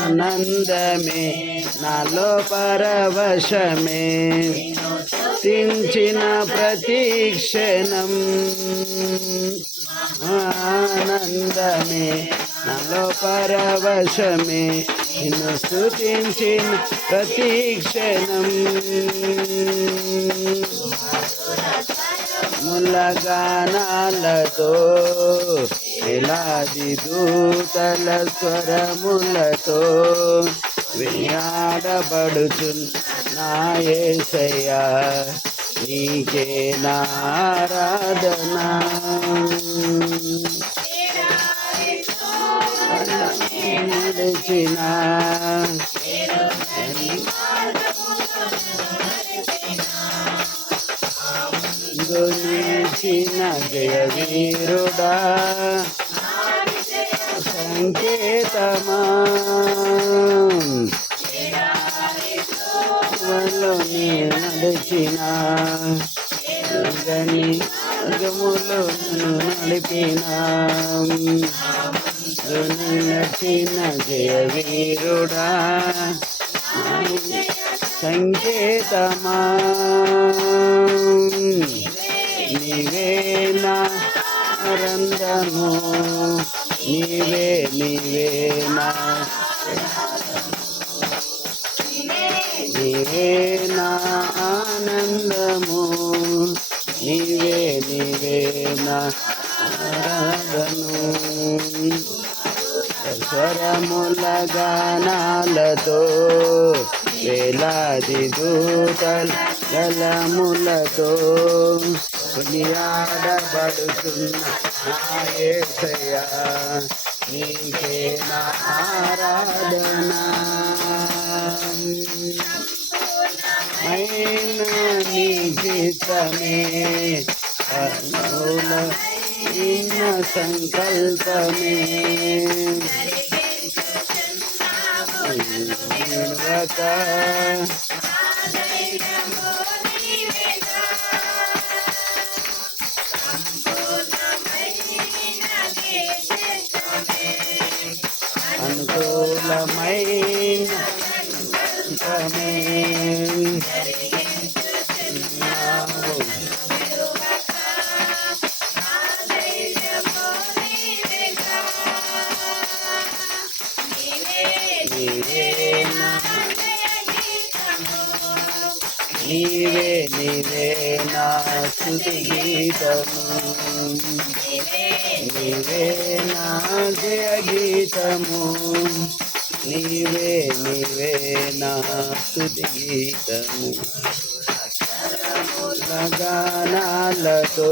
ఆనందమే నాలో పరవశమే సించిన ప్రతీక్షణం ఆనందమే నాలో పరవశమే నిన్ను స్తుతించిన ప్రతీక్షణం ములగానాలతో వేలాది దూతల స్వరములతో వినియాడబడుచున్ నా యేసయ్యా నీకే నా ఆరాధన నడిచిన గుణించిన జయ వీరుడా సంకేతమా వల్లోని నడిచిన గములు నడిపిన నడిచిన జయ వీరుడా సంకేతమా నీవే నా ఆనందము నీవే నా నీవే నా ఆనందము నీవే నా ఆరాధను స్వరముల గానాలతో వేలాది దూతల గలములతో కొనియాడబడుతున్న నా యేసయ్యా నీకే నా ఆరాధన మైన నీ చిత్తమే అనులైన సంకల్పమే విడవక అనుకూలమైన నీవే నా స్తుతి గీతము నీవే నా జయ గీతము నీవే నా స్తుతి గీతము గానాలతో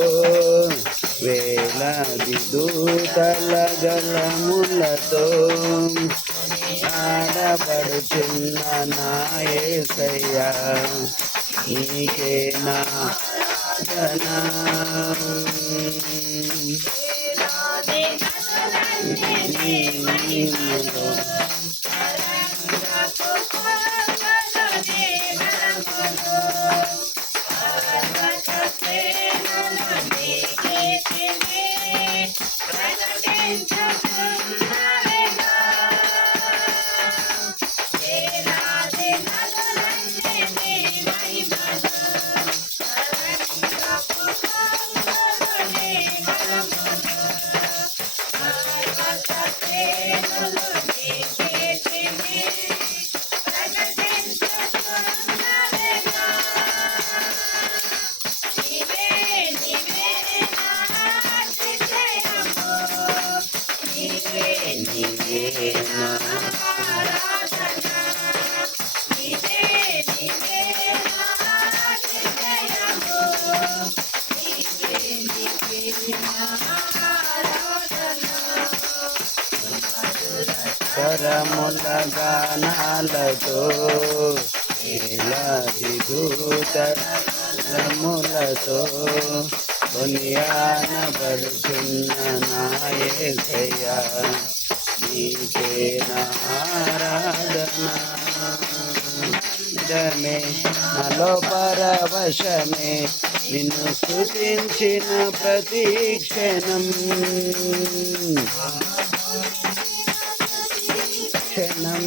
వేలాది దూతల గలములతో ఆడబడుచున్న నా యేసయ్యా నీకే నా స్వరముల గానాలతో వేలాది దూతలములతో కొనియాడబడుచున్న నా యేసయ్యా నీకే నా ఆరాధన నాలో పరవశమే నిన్ను స్తుతించిన ప్రతి క్షణం క్షణం